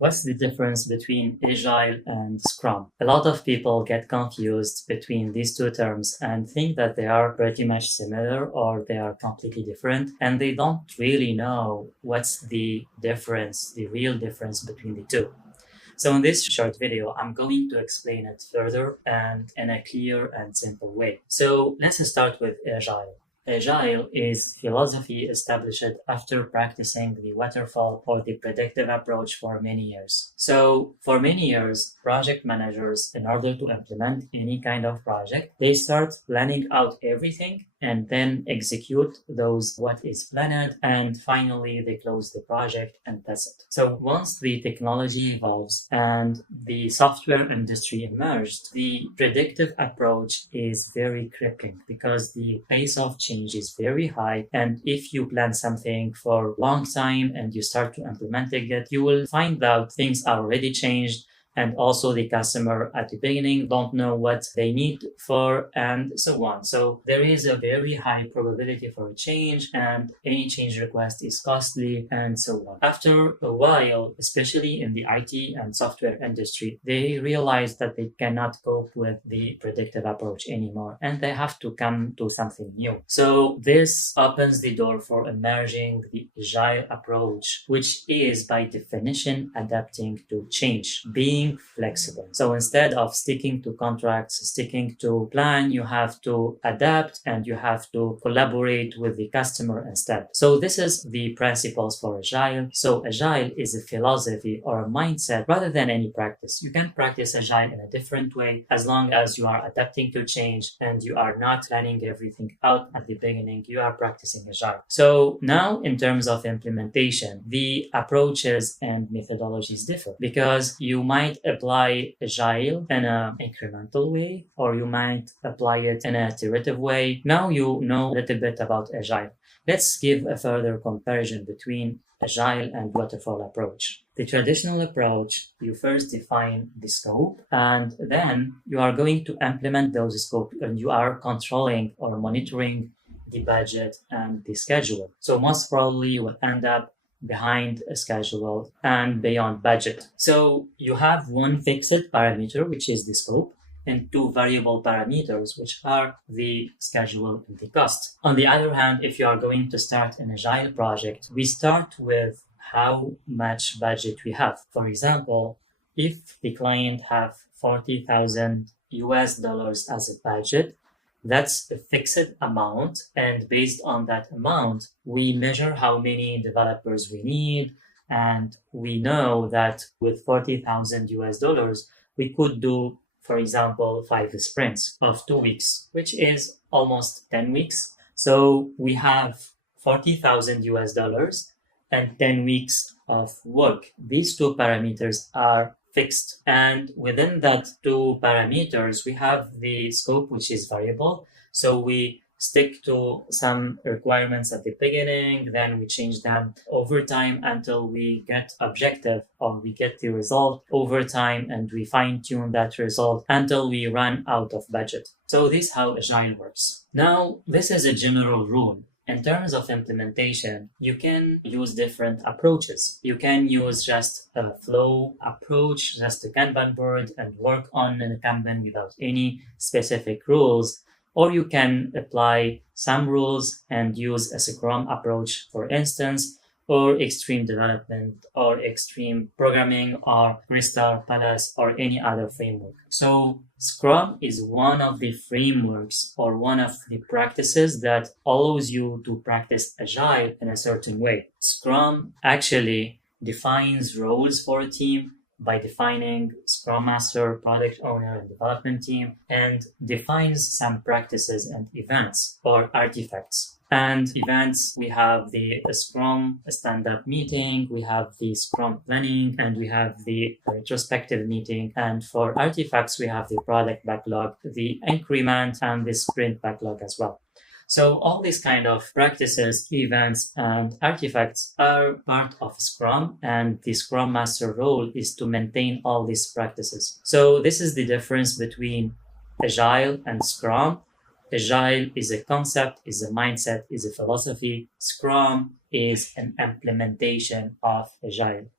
What's the difference between Agile and Scrum? A lot of people get confused between these two terms and think that they are pretty much similar or they are completely different, and they don't really know what's the difference, the real difference between the two. So in this short video, I'm going to explain it further and in a clear and simple way. So let's start with Agile. Agile is philosophy established after practicing the waterfall or the predictive approach for many years. So for many years, project managers, in order to implement any kind of project, they start planning out everything and then execute what is planned, and finally they close the project and that's it. So once the technology evolves and the software industry emerged, the predictive approach is very crippling because the pace of change is very high, and if you plan something for a long time and you start to implementing it, you will find out things are already changed. And also the customer at the beginning don't know what they need for, and so on. So there is a very high probability for a change, and any change request is costly, and so on. After a while, especially in the IT and software industry, they realize that they cannot cope with the predictive approach anymore, and they have to come to something new. So this opens the door for emerging the Agile approach, which is by definition adapting to change, being flexible. So instead of sticking to contracts, sticking to plan, you have to adapt and you have to collaborate with the customer instead. So this is the principles for Agile. So Agile is a philosophy or a mindset rather than any practice. You can practice Agile in a different way as long as you are adapting to change and you are not planning everything out at the beginning. You are practicing Agile. So now in terms of implementation, the approaches and methodologies differ because you might apply Agile in an incremental way, or you might apply it in an iterative way. Now you know a little bit about Agile. Let's give a further comparison between Agile and waterfall approach. The traditional approach, you first define the scope and then you are going to implement those scope, and you are controlling or monitoring the budget and the schedule. So most probably you will end up behind a schedule and beyond budget. So you have one fixed parameter, which is the scope, and two variable parameters, which are the schedule and the cost. On the other hand, if you are going to start an Agile project, we start with how much budget we have. For example, if the client have $40,000 as a budget, that's a fixed amount, and based on that amount, we measure how many developers we need, and we know that with $40,000, we could do, for example, 5 sprints of 2 weeks, which is almost 10 weeks. So we have $40,000 and 10 weeks of work. These two parameters are fixed, and within that two parameters we have the scope, which is variable. So we stick to some requirements at the beginning, then we change them over time until we get objective or we get the result over time, and we fine-tune that result until we run out of budget. So this is how Agile works. Now this is a general rule. In terms of implementation, you can use different approaches. You can use just a flow approach, just a Kanban board, and work on a Kanban without any specific rules. Or you can apply some rules and use a Scrum approach, for instance, or extreme development, or extreme programming, or Crystal Palace, or any other framework. So Scrum is one of the frameworks or one of the practices that allows you to practice Agile in a certain way. Scrum actually defines roles for a team by defining Scrum Master, Product Owner, and Development Team, and defines some practices and events or artifacts. And events, we have the Scrum stand-up meeting, we have the Scrum planning, and we have the retrospective meeting. And for artifacts, we have the product backlog, the increment, and the sprint backlog as well. So all these kind of practices, events, and artifacts are part of Scrum, and the Scrum Master role is to maintain all these practices. So this is the difference between Agile and Scrum. Agile is a concept, is a mindset, is a philosophy. Scrum is an implementation of Agile.